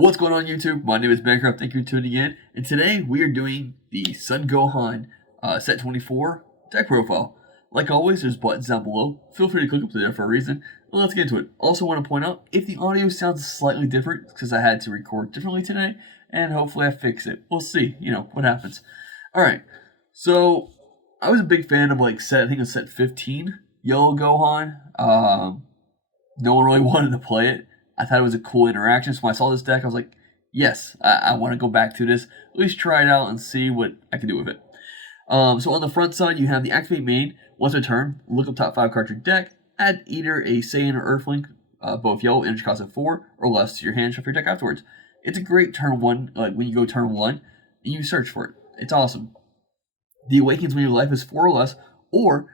What's going on YouTube? My name is Bancroft, thank you for tuning in, and today we are doing the Son Gohan Set 24 deck profile. Like always, there's buttons down below, feel free to click up there for a reason, and let's get into it. Also want to point out, if the audio sounds slightly different, it's because I had to record differently today, and hopefully I fix it. We'll see, what happens. Alright, so I was a big fan of I think it was set 15, Yellow Gohan. No one really wanted to play it. I thought it was a cool interaction, so when I saw this deck, I was like, yes, I want to go back to this, at least try it out and see what I can do with it. So on the front side, you have the Activate main. Once a turn, look up top 5 cards of your deck, add either a Saiyan or Earthling, both yellow, energy cost of 4 or less to your hand, shuffle your deck afterwards. It's a great turn 1, when you go turn 1, and you search for it. It's awesome. The Awakens when your life is 4 or less, or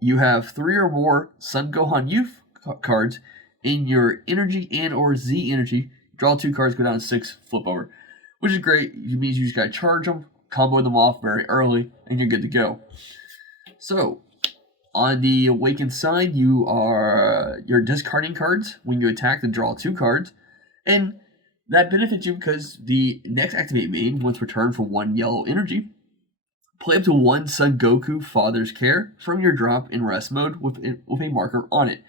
you have 3 or more Son Gohan Youth cards in your energy and or Z energy. Draw 2 cards, go down to 6, flip over. Which is great. It means you just gotta charge them, combo them off very early, and you're good to go. So, on the Awakened side, you're discarding cards when you attack to draw 2 cards. And that benefits you because the next Activate main, once returned for 1 yellow energy, play up to 1 Son Goku Father's Care from your drop in rest mode with a marker on it.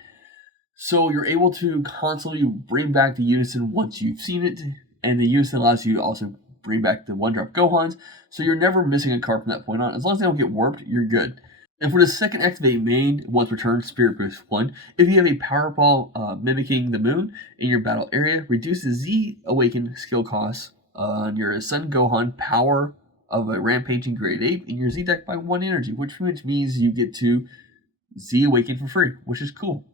So you're able to constantly bring back the Unison once you've seen it, and the Unison allows you to also bring back the 1-drop Gohans, so you're never missing a card from that point on. As long as they don't get warped, you're good. And for the second Activate main, once returned, Spirit Boost 1, if you have a Power Ball mimicking the moon in your battle area, reduce the Z Awaken skill cost on your Son Gohan power of a Rampaging Grade 8 in your Z deck by 1 energy, which means you get to Z Awaken for free, which is cool.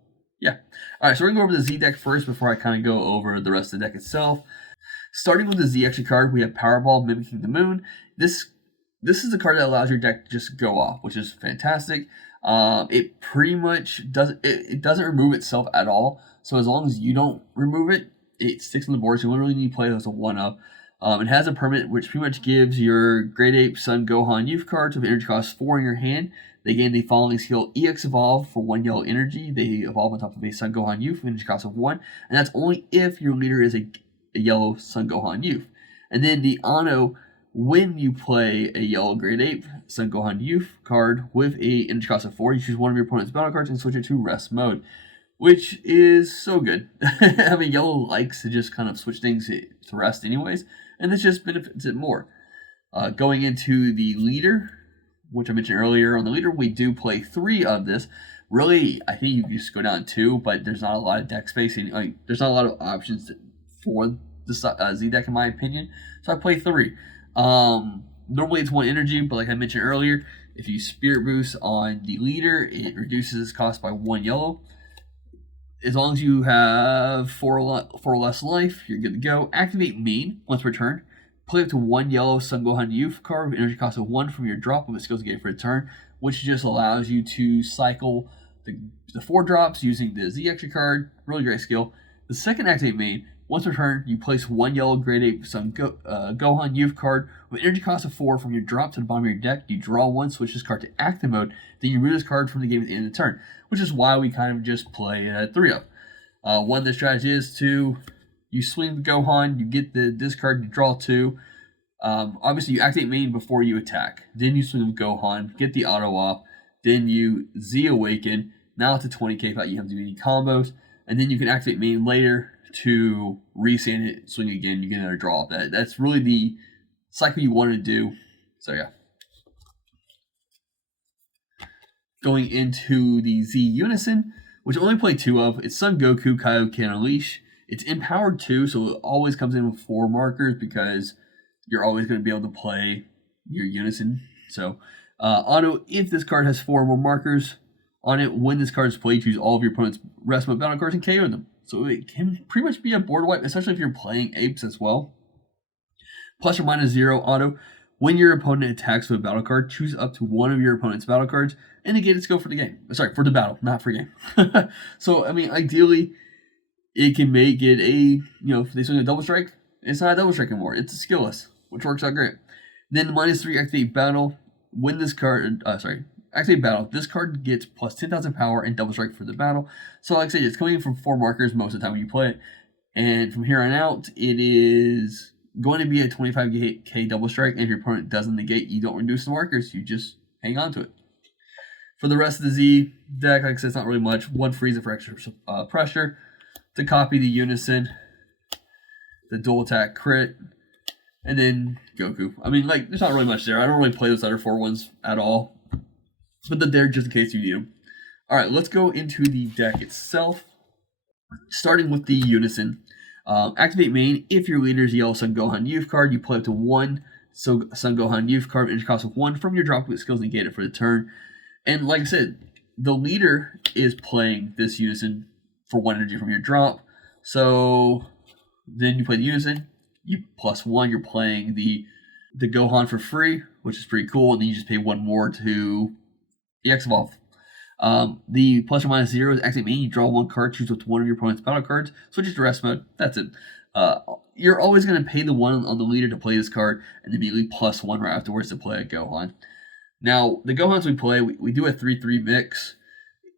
Yeah. Alright, so we're going to go over the Z deck first before I kind of go over the rest of the deck itself. Starting with the Z extra card, we have Powerball Mimicking the Moon. This is the card that allows your deck to just go off, which is fantastic. It pretty much doesn't remove itself at all. So as long as you don't remove it, it sticks on the board. So you literally need to play it as a 1-up. It has a permanent which pretty much gives your Grade 8 Son Gohan Youth cards with energy cost 4 in your hand. They gain the following skill: EX Evolve for 1 yellow energy. They evolve on top of a Son Gohan Youth with energy cost of 1. And that's only if your leader is a yellow Son Gohan Youth. And then the Ano, when you play a yellow Grade 8 Son Gohan Youth card with a energy cost of 4, you choose one of your opponent's battle cards and switch it to rest mode, which is so good. I mean, yellow likes to just kind of switch things to rest anyways, and this just benefits it more. Going into the leader, which I mentioned earlier, on the leader, we do play 3 of this. Really, I think you can just go down 2, but there's not a lot of deck spacing. There's not a lot of options for the Z deck, in my opinion. So I play 3. Normally it's 1 energy, but like I mentioned earlier, if you Spirit Boost on the leader, it reduces its cost by 1 yellow. As long as you have 4 or less life, you're good to go. Activate main once returned. Play up to 1 yellow Son Gohan Youth card with energy cost of 1 from your drop with a skills gain for a turn, which just allows you to cycle the 4 drops using the Z extra card. Really great skill. The second Activate main, once returned, you place 1 yellow Grade 8 Son Gohan Youth card with energy cost of 4 from your drop to the bottom of your deck. You draw 1, switch this card to active mode, then you remove this card from the game at the end of the turn, which is why we kind of just play it at 3-up. One of the strategies is to you swing the Gohan, you get the discard, you draw 2. Obviously, you activate main before you attack. Then you swing the Gohan, get the auto off. Then you Z Awaken. Now it's a 20k without you have to do any combos. And then you can activate main later to resand it, swing again, you get another draw. That's really the cycle you wanted to do. So yeah. Going into the Z-Unison, which I only play 2 of. It's Son Goku Kaioken Unleash. It's empowered 2, so it always comes in with 4 markers because you're always going to be able to play your Unison. So, auto, if this card has 4 or more markers on it, when this card is played, choose all of your opponent's rest mode battle cards and KO them. So it can pretty much be a board wipe, especially if you're playing apes as well. Plus or minus 0 auto. When your opponent attacks with a battle card, choose up to 1 of your opponent's battle cards and negate its skill for the game. Sorry, for the battle, not for game. So, I mean, ideally, it can make it if they swing a double strike, it's not a double strike anymore. It's a skillless, which works out great. Then the -3 activate battle. When this card, activate battle. This card gets plus 10,000 power and double strike for the battle. So like I said, it's coming in from 4 markers most of the time when you play it. And from here on out, it is going to be a 25k double strike, and if your opponent doesn't negate, you don't reduce the markers, you just hang on to it. For the rest of the Z deck, like I said, it's not really much. One Frieza for extra pressure, to copy the Unison, the dual attack crit, and then Goku. I mean, like, there's not really much there. I don't really play those other 4 ones at all, but they're there just in case you need them. Alright, let's go into the deck itself. Starting with the Unison. Activate main. If your leader is Yellow Son Gohan Youth card, you play up to 1 Son Gohan Youth card, energy cost of 1 from your drop with skills negated for the turn. And like I said, the leader is playing this Unison for 1 energy from your drop. So then you play the Unison, you +1, you're playing the Gohan for free, which is pretty cool, and then you just pay 1 more to EX Evolve. The plus or minus 0 is activate main. You draw 1 card, choose up to 1 of your opponent's battle cards, switches to rest mode. That's it. You're always going to pay the 1 on the leader to play this card, and immediately +1 right afterwards to play a Gohan. Now, the Gohans we play, we do a 3-3 mix.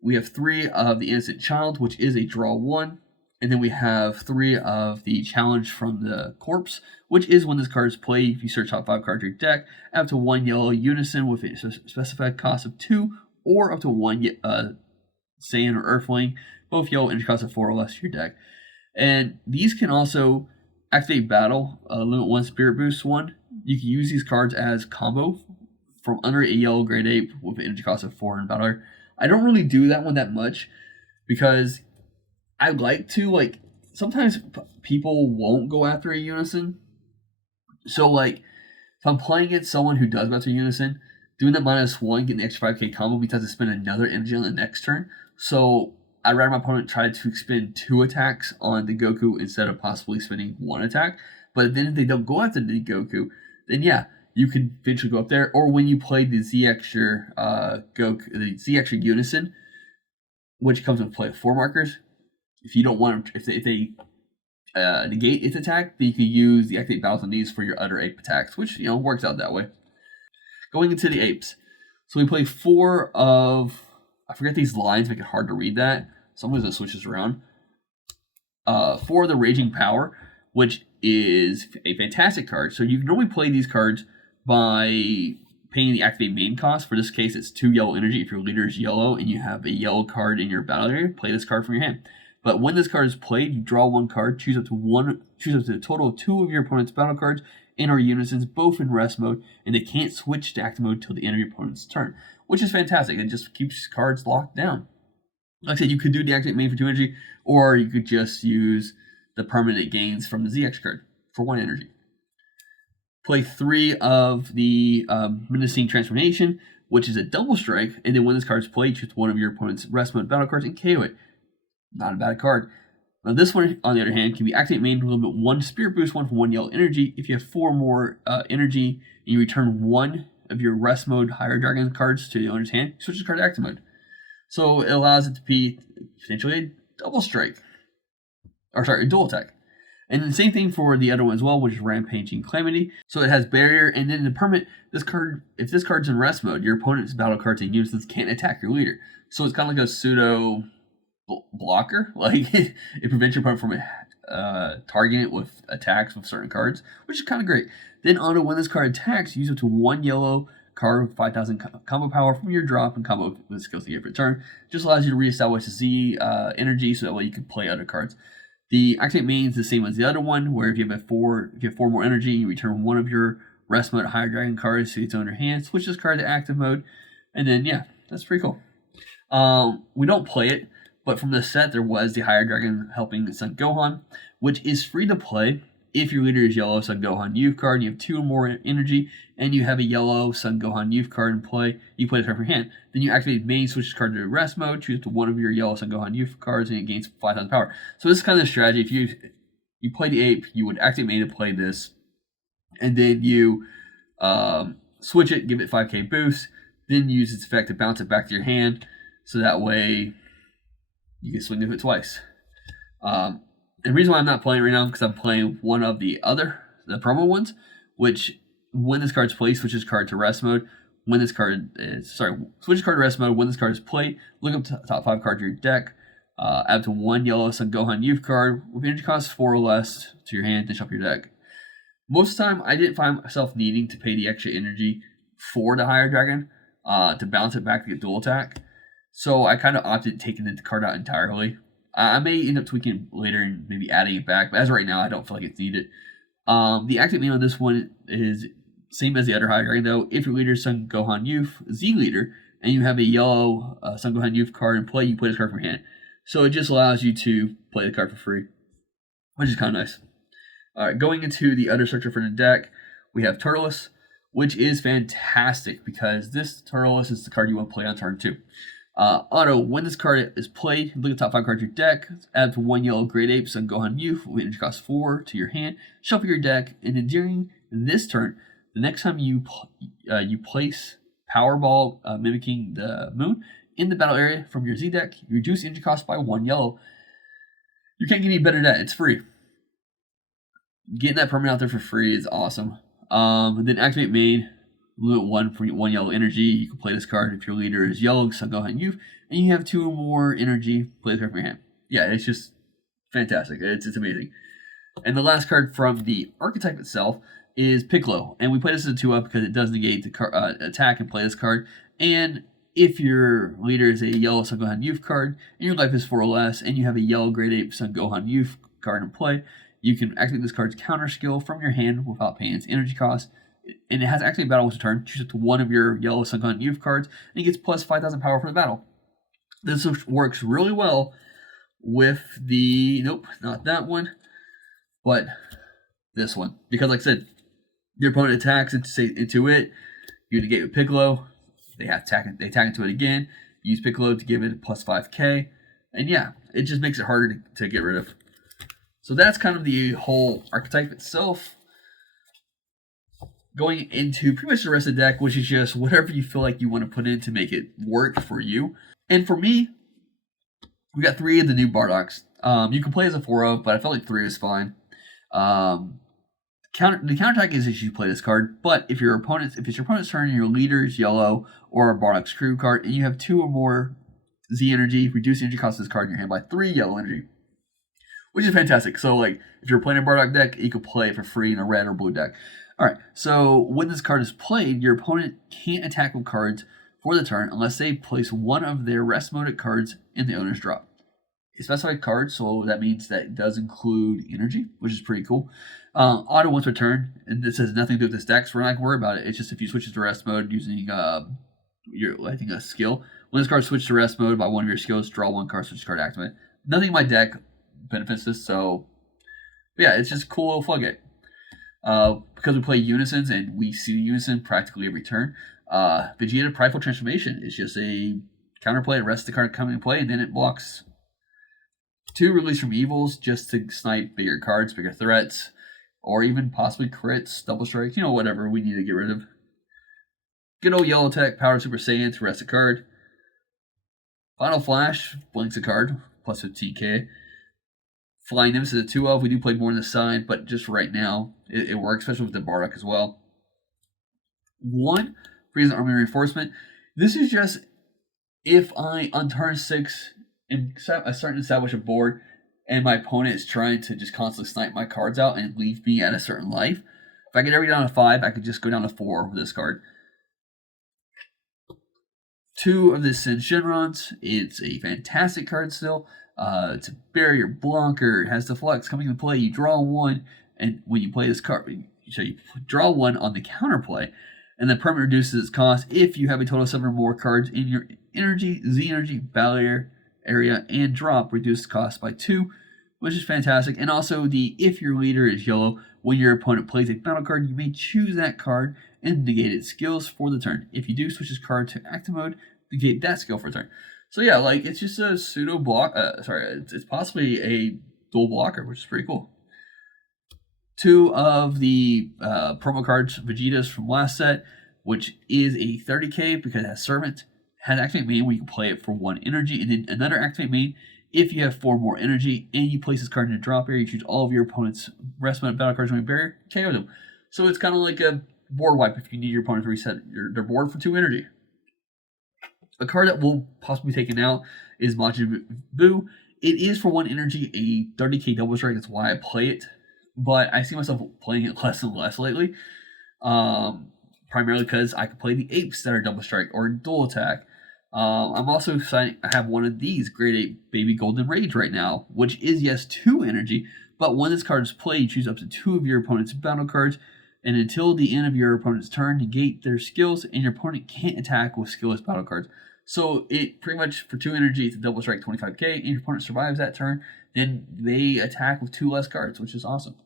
We have 3 of the Innocent Child, which is a draw 1. And then we have 3 of the Challenge from the Corpse, which is when this card is played. If you search top 5 cards of your deck, up to 1 yellow Unison with a specified cost of 2, or up to 1 Saiyan or Earthling, both yellow, energy cost of 4 or less to your deck. And these can also activate battle, limit 1 spirit boost 1. You can use these cards as combo from under a yellow grade 8 with an energy cost of 4 in battle. I don't really do that one that much because I like to, like, sometimes people won't go after a Unison. So, like, if I'm playing against someone who does go after a Unison, doing that -1, getting the extra 5k combo means I have to spend another energy on the next turn. So I'd rather my opponent try to expend 2 attacks on the Goku instead of possibly spending 1 attack. But then if they don't go after the Goku, then yeah, you could eventually go up there. Or when you play the Z extra Goku, the Z extra Unison, which comes with play of 4 markers. If you don't want them, if they negate its attack, then you can use the activate battles on these for your other ape attacks, which works out that way. Going into the apes, so we play 4 of, I forget these lines make it hard to read that, so I'm going to switch this around. 4 of the Raging Power, which is a fantastic card. So you can normally play these cards by paying the activate main cost. For this case, it's 2 yellow energy. If your leader is yellow and you have a yellow card in your battle area, play this card from your hand. But when this card is played, you draw 1 card, choose up to a total of 2 of your opponent's battle cards and or Unisons, both in rest mode, and they can't switch to active mode till the end of your opponent's turn, which is fantastic. It just keeps cards locked down. Like I said, you could do the activate main for 2 energy, or you could just use the permanent gains from the ZX card for 1 energy. Play 3 of the Menacing Transformation, which is a double strike, and then when this card is played, choose 1 of your opponent's rest mode battle cards and KO it. Not a bad card. Now this one, on the other hand, can be activate main to limit 1 spirit boost 1 for 1 yellow energy. If you have 4 more energy and you return 1 of your rest mode higher dragon cards to the owner's hand, switch the card to active mode. So it allows it to be potentially a double strike. Or sorry, a dual attack. And the same thing for the other one as well, which is Rampaging Calamity. So it has barrier, and then in the permanent, this card, if this card's in rest mode, your opponent's battle cards and Unisons can't attack your leader. So it's kind of like a pseudo blocker. Like, it prevents your opponent from targeting it with attacks with certain cards, which is kind of great. Then on to when this card attacks, use up to 1 yellow card with 5,000 combo power from your drop and combo with skills you get for turn. Just allows you to reestablish the Z energy, so that way you can play other cards. The activate main is the same as the other one, where if you have 4 more energy, you return 1 of your rest mode higher dragon cards to its owner hand, switch this card to active mode, and then yeah, that's pretty cool. We don't play it, but from the set there was the higher dragon helping Son Gohan, which is free to play if your leader is yellow Son Gohan Youth card, and you have 2 or more energy, and you have a yellow Son Gohan Youth card in play, you play this card from your hand. Then you activate main, switch this card to rest mode, choose to 1 of your yellow Son Gohan Youth cards, and it gains 5,000 power. So this is kind of the strategy. If you play the ape, you would activate main to play this, and then you switch it, give it 5k boost, then use its effect to bounce it back to your hand, so that way you can swing it twice. And the reason why I'm not playing right now is because I'm playing one of the promo ones, which when this card's played, switches card to rest mode. Switches card to rest mode. When this card is played, look up top 5 cards of your deck. Add up to 1 yellow Son Gohan Youth card with energy cost 4 or less to your hand, then shuffle your deck. Most of the time, I didn't find myself needing to pay the extra energy for the higher dragon to bounce it back to get dual attack. So I kind of opted taking the card out entirely. I may end up tweaking it later and maybe adding it back, but as of right now, I don't feel like it's needed. The active main on this one is same as the other higher dragon, though. If your leader is Son Gohan Youth, Z leader, and you have a yellow Son Gohan Youth card in play, you play this card from your hand. So it just allows you to play the card for free, which is kind of nice. All right, going into the other structure for the deck, we have Turles, which is fantastic because this Turles is the card you want to play on turn 2. Auto, when this card is played, look at the top 5 cards of your deck, add to 1 yellow Great Ape Son Gohan Youth with energy cost 4 to your hand, shuffle your deck, and then during this turn, the next time you place Powerball mimicking the moon in the battle area from your Z deck, you reduce energy cost by 1 yellow. You can't get any better than that. It's free. Getting that permanent out there for free is awesome. And then activate main, limit 1 for 1 yellow energy. You can play this card if your leader is yellow, Son Gohan Youth, and you have 2 or more energy. Play this card from your hand. Yeah, it's just fantastic. It's amazing. And the last card from the archetype itself is Piccolo, and we play this as a 2-up because it does negate the attack and play this card. And if your leader is a yellow Son Gohan Youth card, and your life is 4 or less, and you have a yellow Great Ape Son Gohan Youth card in play, you can activate this card's counter skill from your hand without paying its energy cost. And it has activate battle once a turn. Choose up to 1 of your yellow Son Gohan Youth cards, and it gets plus 5,000 power for the battle. This works really well with the, nope, not that one, but this one. Because like I said, your opponent attacks into it, you negate with Piccolo, they attack into it again, use Piccolo to give it a plus 5k, and yeah, it just makes it harder to get rid of. So that's kind of the whole archetype itself. Going into pretty much the rest of the deck, which is just whatever you feel like you want to put in to make it work for you. And for me, we got 3 of the new Bardoks. You can play as a 4-of, but I felt like 3 is fine. The counterattack is if you play this card, but if it's your opponent's turn and your leader is yellow or a Bardok's crew card, and you have 2 or more Z energy, reduce the energy cost of this card in your hand by 3 yellow energy, which is fantastic. So like if you're playing a Bardok deck, you could play it for free in a red or blue deck. All right, so when this card is played, your opponent can't attack with cards for the turn unless they place 1 of their rest mode cards in the owner's drop. It's specified cards, so that means that it does include energy, which is pretty cool. Auto once per turn, and this has nothing to do with this deck, so we're not going to worry about it. It's just if you switch to rest mode using a skill. When this card switches to rest mode by 1 of your skills, draw 1 card, switch card, activate. Nothing in my deck benefits this, so yeah, it's just a cool little floodgate. Because we play Unisons and we see Unison practically every turn, Vegeta Prideful Transformation is just a counterplay. It rests the card coming in play, and then it blocks 2 release from evils just to snipe bigger cards, bigger threats, or even possibly crits, double strikes, whatever we need to get rid of. Good old Yellow Tech, Power Super Saiyan to rest a card. Final Flash, blinks a card, plus 15k. Flying Nimbus is a 2-of. We do play more on the side, but just right now, it works, especially with the Bardock as well. 1, Freeze Army Reinforcement. This is just if I, on turn 6, am starting to establish a board, and my opponent is trying to just constantly snipe my cards out and leave me at a certain life. If I get every down to 5, I could just go down to 4 with this card. 2 of the Sin Shenrons. It's a fantastic card still. It's a barrier blocker. It has the flux coming into play. You draw 1, and when you play this card, so you draw 1 on the counterplay, and the permanent reduces its cost if you have a total of 7 or more cards in your energy, Z energy, barrier area, and drop. Reduce cost by 2, which is fantastic. And also if your leader is yellow, when your opponent plays a battle card, you may choose that card and negate its skills for the turn. If you do, switch this card to active mode, negate that skill for a turn. So yeah, like it's just a pseudo block. It's possibly a dual blocker, which is pretty cool. 2 of the promo cards, Vegeta's from last set, which is a 30k because it has Servant, has Activate Main where you can play it for 1 energy, and then another Activate Main if you have 4 more energy and you place this card in a drop area. You choose all of your opponent's rest mode battle cards on your barrier, KO them. So it's kind of like a board wipe if you need your opponent to reset their board for 2 energy. A card that will possibly be taken out is Majin Buu. It is for 1 energy a 30k double strike. That's why I play it. But I see myself playing it less and less lately. Primarily because I can play the apes that are double strike or dual attack. I'm also I have one of these Grade 8 Baby Golden Rage right now, which is, yes, 2 energy, but when this card is played, choose up to 2 of your opponent's battle cards, and until the end of your opponent's turn, negate their skills, and your opponent can't attack with skillless battle cards. So it pretty much, for 2 energy, it's a double strike 25k, and your opponent survives that turn, then they attack with 2 less cards, which is awesome.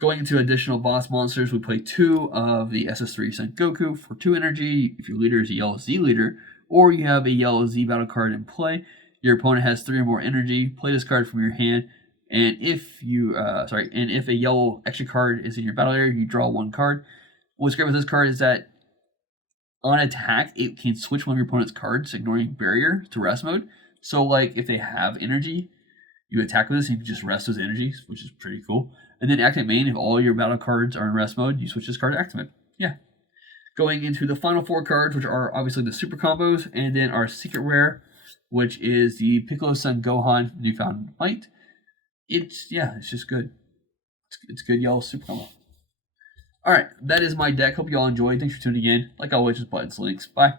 Going into additional boss monsters, we play 2 of the SS3 Son Goku for 2 energy. If your leader is a yellow Z leader, or you have a yellow Z battle card in play, your opponent has 3 or more energy. Play this card from your hand, and if a yellow extra card is in your battle area, you draw 1 card. What's great with this card is that on attack, it can switch one of your opponent's cards, ignoring barrier, to rest mode. So, like, if they have energy, you attack with this, and you can just rest those energies, which is pretty cool. And then activate main, if all your battle cards are in rest mode, you switch this card to activate. Yeah. Going into the final 4 cards, which are obviously the super combos, and then our secret rare, which is the Piccolo Son Gohan Newfound Might. It's just good. It's good yellow super combo. Alright, that is my deck. Hope you all enjoyed. Thanks for tuning in. Like always, just buttons, links. Bye.